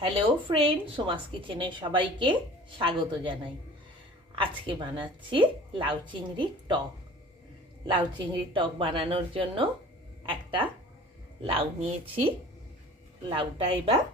Hello friend, Soma's কিচেনে সবাইকে স্বাগত জানাই। আজকে বানাচ্ছি লাউ চিংড়ির টক। লাউ চিংড়ির টক বানানোর জন্য একটা লাউ নিয়েছি। লাউটা এবার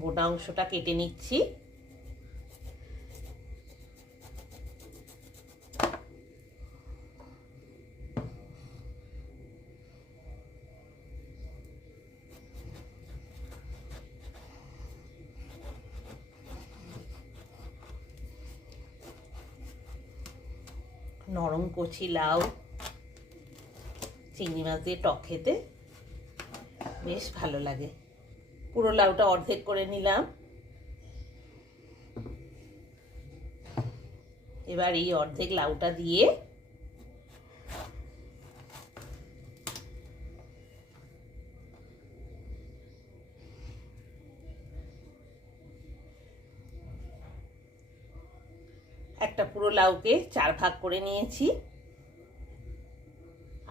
মোটা অংশটা কেটে নিচ্ছি। নরম কচি লাউ চিংড়ি মাছ দিয়ে টক খেতে বেশ ভালো লাগে। পুরো লাউটা অর্ধেক করে নিলাম। এবার এই অর্ধেক লাউটা দিয়ে একটা পুরো লাউকে 4 ভাগ করে নিয়েছি,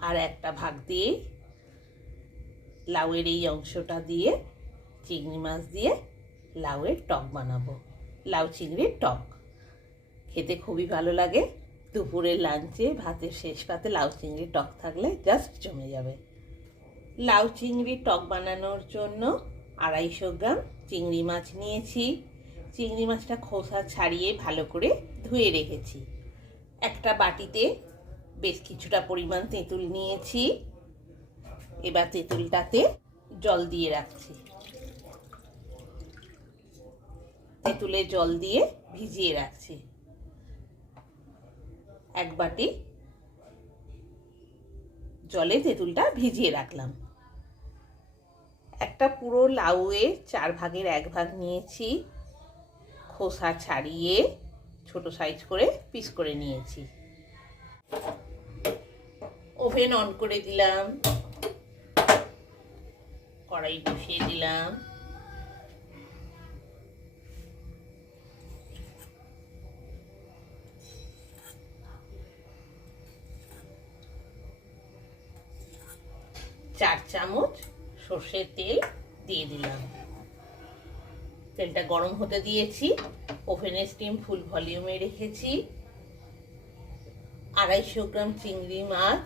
আর একটা ভাগ দিয়ে লাউয়ের এই অংশটা দিয়ে চিংড়ি মাছ দিয়ে লাউয়ের টক বানাবো। লাউ চিংড়ির টক খেতে খুবই ভালো লাগে। দুপুরের লাঞ্চে ভাতের শেষ পাতে লাউ চিংড়ির টক থাকলে জাস্ট জমে যাবে। লাউ চিংড়ির টক বানানোর জন্য 250 গ্রাম চিংড়ি মাছ নিয়েছি। চিংড়ি মাছটা খোসা ছাড়িয়ে ভালো করে ধুয়ে রেখেছি। একটা বাটিতে বেশ কিছুটা পরিমাণ তেঁতুল নিয়েছি। এবার তেঁতুলটাতে জল দিয়ে রাখছি। তেঁতুলে জল দিয়ে ভিজিয়ে রাখছি। এক বাটি জলে তেঁতুলটা ভিজিয়ে রাখলাম। একটা পুরো লাউয়ের 4 ভাগের 1 ভাগ নিয়েছি। খোসা ছাড়িয়ে ছোট সাইজ করে পিস করে নিয়েছি। ওভেন অন করে দিলাম, কড়াই বসিয়ে দিলাম। চার চামচ সর্ষের তেল দিয়ে দিলাম। তেলটা গরম হতে দিয়েছি। ওভেনের স্টিম ফুল ভলিউমে রেখেছি। 250 গ্রাম চিংড়ি মাছ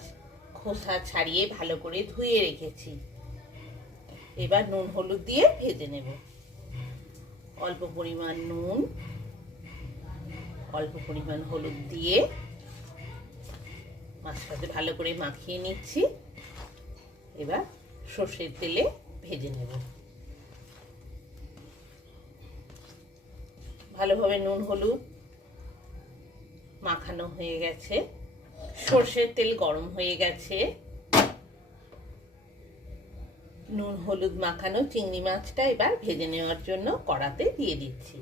খোসা ছাড়িয়ে ভালো করে ধুয়ে রেখেছি। এবার নুন হলুদ দিয়ে ভেজে নেব। অল্প পরিমাণ নুন, অল্প পরিমাণ হলুদ দিয়ে মাছটাতে ভালো করে মাখিয়ে নিচ্ছি। এবার সর্ষের তেলে ভেজে নেব। ভালোভাবে নুন হলুদ মাখানো হয়ে গেছে। সর্ষের তেল গরম হয়ে গেছে। নুন হলুদ মাখানো চিংড়ি মাছটা এবার ভেজে নেওয়ার জন্য কড়াতে দিয়ে দিচ্ছি।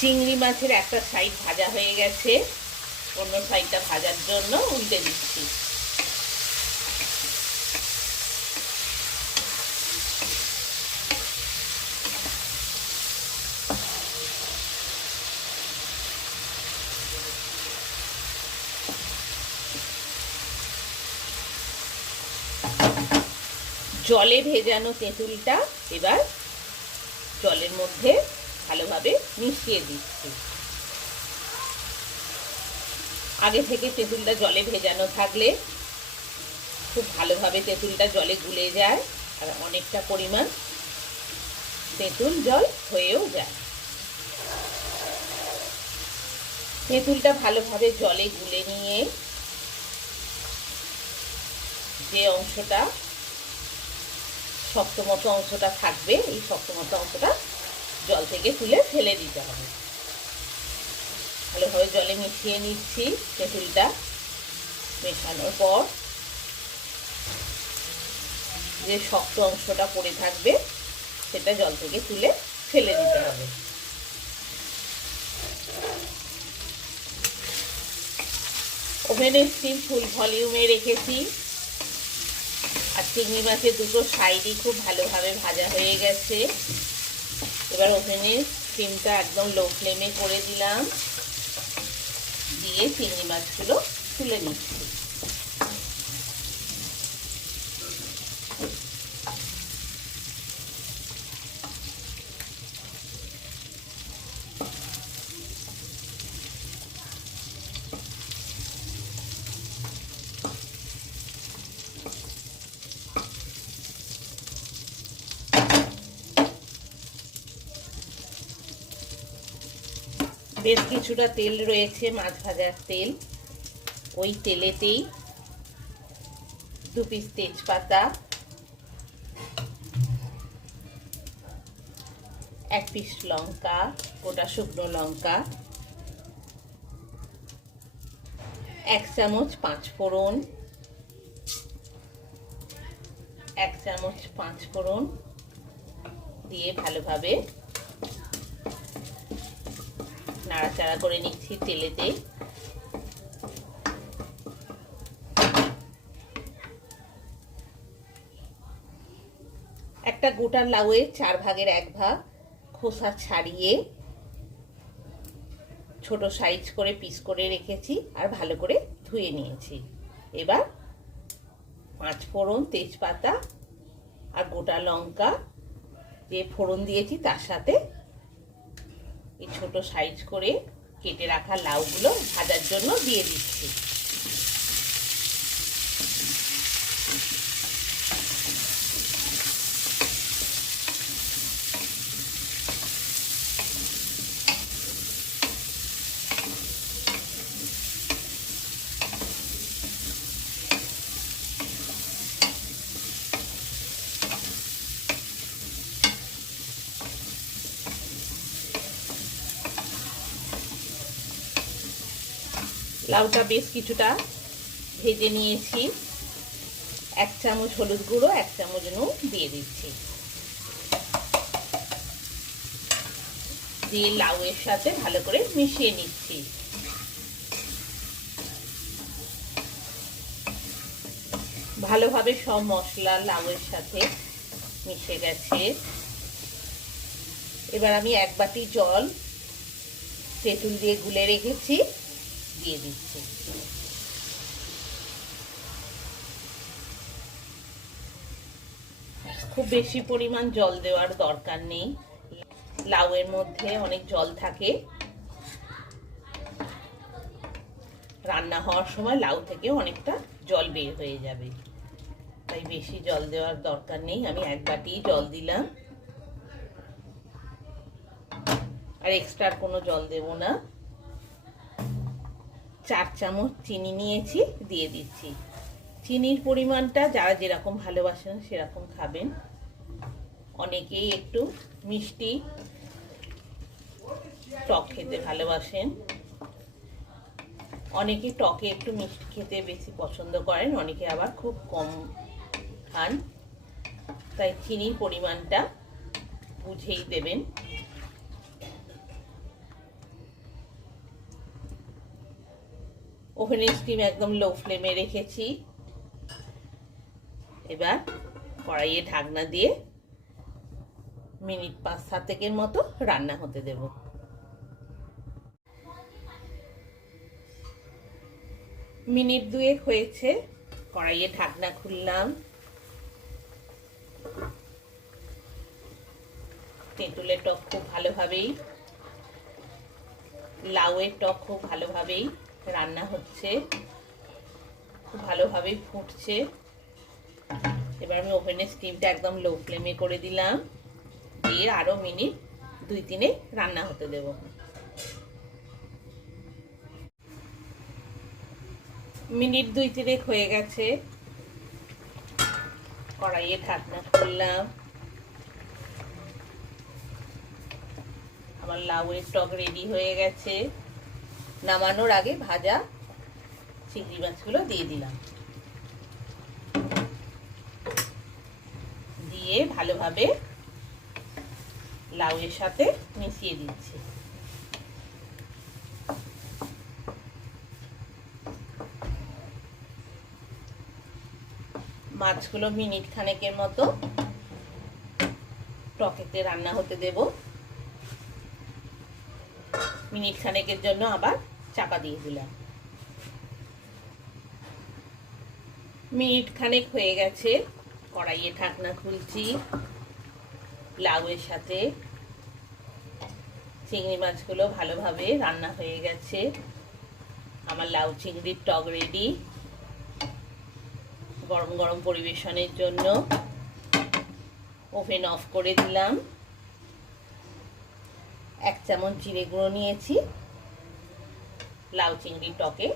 চিংড়ি মাছের একটা সাইড ভাজা হয়ে গেছে, অন্য সাইডটা ভাজার জন্য উল্টে দিচ্ছি। জলে ভেজানো তেঁতুলটা এবার জলের মধ্যে ভালোভাবে মিশিয়ে দিচ্ছি। আগে থেকে তেঁতুলটা জলে ভেজানো থাকলে খুব ভালোভাবে তেঁতুলটা জলে গুলে যায়, আর অনেকটা পরিমাণ তেঁতুল জল হয়েও যায়। তেঁতুলটা ভালোভাবে জলে গুলে নিয়ে যে অংশটা শক্তমতো অংশটা থাকবে, এই শক্তমতো অংশটা জল থেকে তুলে ফেলে দিতে হবে। ভালোভাবে জলে মিশিয়ে নিচ্ছি। তেঁতুলটা মেশানোর পর যে শক্ত অংশটা পড়ে থাকবে সেটা জল থেকে তুলে ফেলে দিতে হবে। ওভেনের স্টিম ফুল ভলিউমে রেখেছি। আর চিংড়ি মাছের দুটো সাইডই খুব ভালোভাবে ভাজা হয়ে গেছে। এবার ওভেনের স্টিমটা একদম লো ফ্লেমে করে দিলাম, দিয়ে চিংড়ি মাছগুলো তুলে নিচ্ছি। বেশ কিছুটা তেল রয়েছে, মাছ ভাজার তেল। ওই তেলেতেই 2 পিস তেজপাতা, 1 পিস লঙ্কা, গোটা শুকনো লঙ্কা, 1 চামচ 5 ফোড়ন, 1 চামচ 5 ফোড়ন দিয়ে ভালোভাবে নাড়াচাড়া করে নিচ্ছি তেলেতে। একটা গোটা লাউয়ের 4 ভাগের 1 ভাগ খোসা ছাড়িয়ে ছোট সাইজ করে পিস করে রেখেছি আর ভালো করে ধুয়ে নিয়েছি। এবার 5 ফোড়ন, তেজপাতা আর গোটা লঙ্কা যে ফোড়ন দিয়েছি তার সাথে এই ছোট সাইজ করে কেটে রাখা লাউগুলো ভাজার জন্য দিয়ে দিচ্ছি। লাউটা বেশ কিছুটা ভেজে নিয়েছি। 1 চামচ হলুদ গুঁড়ো, 1 চামচ নুন দিয়ে দিচ্ছি, দিয়ে লাউয়ের সাথে ভালো করে মিশিয়ে নিচ্ছি। ভালোভাবে সব মশলা লাউয়ের সাথে মিশে গেছে। এবার আমি 1 বাটি জল তেঁতুল দিয়ে গুলে রেখেছি দিয়ে দিচ্ছি। খুব বেশি পরিমাণ জল দেওয়ার দরকার নেই, লাউয়ের মধ্যে অনেক জল থাকে। রান্না হওয়ার সময় লাউ থেকে অনেকটা জল বের হয়ে যাবে, তাই বেশি জল দেওয়ার দরকার নেই। আমি 1 বাটি জল দিলাম, আর এক্সট্রা কোনো জল দেব না। 4 চামচ চিনি নিয়েছি দিয়ে দিচ্ছি। চিনির পরিমাণটা যারা যেরকম ভালোবাসেন সেরকম খাবেন। অনেকেই একটু মিষ্টি টক খেতে ভালোবাসেন, অনেকে টকে একটু মিষ্টি খেতে বেশি পছন্দ করেন, অনেকে আবার খুব কম খান, তাই চিনির পরিমাণটা বুঝেই দেবেন। ওভেনের স্টিম একদম লো ফ্লেমে রেখেছি। এবার কড়াইয়ে ঢাকনা দিয়ে মিনিট 5-7 মতো রান্না হতে দেব। মিনিট 2 হয়েছে, কড়াইয়ে ঢাকনা খুললাম। তেঁতুলের টক খুব ভালোভাবেই, লাউয়ের টক খুব ভালোভাবেই রান্না হচ্ছে, খুব ভালোভাবেই ফুটছে। এবার আমি ওভেনের স্টিমটা একদম লো ফ্লেমে করে দিলাম, দিয়ে আরো মিনিট 2-3 রান্না হতে দেব। মিনিট 2-3 হয়ে গেছে, কড়াইয়ে ঢাকনা খুললাম। আমার লাউয়ের টক রেডি হয়ে গেছে। নামানোর আগে ভাজা চিংড়ি মাছগুলো দিয়ে দিলাম, দিয়ে ভালোভাবে লাউয়ের সাথে মিশিয়ে দিচ্ছি। মাছগুলো মিনিট খানেকের মতো টকেতে রান্না হতে দেব। মিনিট খানেকের জন্য আবার চাপা দিয়ে দিলাম। মিনিট খানেক হয়ে গেছে, কড়াইয়ে ঢাকনা খুলছি। লাউয়ের সাথে চিংড়ি মাছগুলো ভালোভাবে রান্না হয়ে গেছে। আমার লাউ চিংড়ির টক রেডি। গরম গরম পরিবেশনের জন্য ওভেন অফ করে দিলাম। 1 চামচ জিরে গুঁড়ো নিয়েছি, লাউ চিংড়ির টকে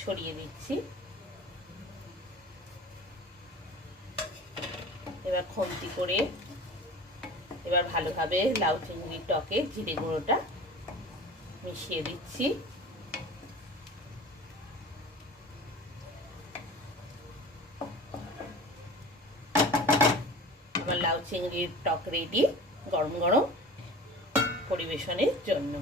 ছড়িয়ে দিচ্ছি। এবার খুন্তি করে এবার ভালোভাবে লাউ চিংড়ির টকে জিরে গুঁড়োটা মিশিয়ে দিচ্ছি। আমার লাউ চিংড়ির টক রেডি গরম গরম পরিবেশনের জন্য।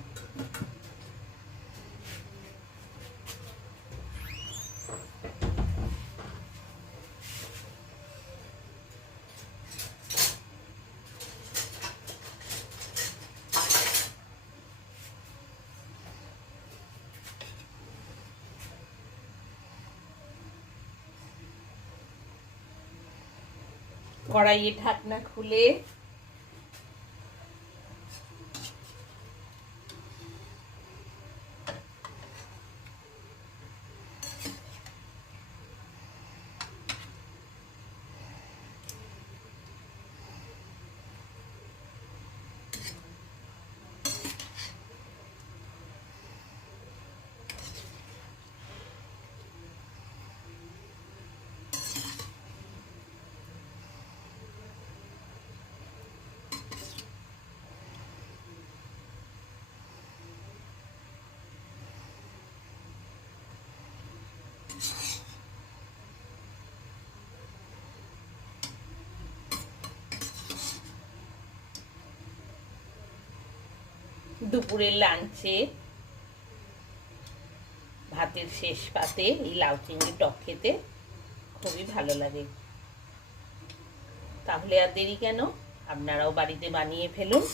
কড়াইয়ে ঢাকনা খুলে দুপুরের লাঞ্চে ভাতের শেষ পাতে এই লাউ চিংড়ি টক খেতে খুবই ভালো লাগে। তাহলে আর দেরি কেন, আপনারাও বাড়িতে বানিয়ে ফেলুন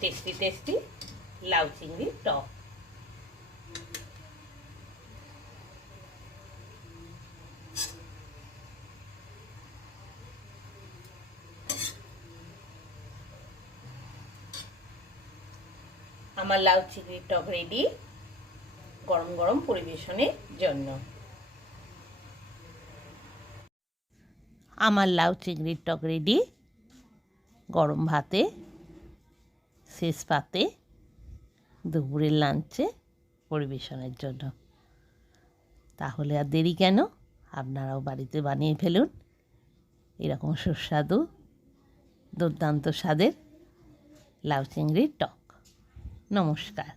টেস্টি টেস্টি লাউ চিংড়ি টক। আমার লাউ চিংড়ির টক রেডি গরম গরম পরিবেশনের জন্য। আমার লাউ চিংড়ির টক রেডি গরম ভাতে শেষ পাতে দুপুরের লাঞ্চে পরিবেশনের জন্য। তাহলে আর দেরি কেন, আপনারাও বাড়িতে বানিয়ে ফেলুন এরকম সুস্বাদু দুর্দান্ত স্বাদের লাউ চিংড়ির টক। নমস্কার।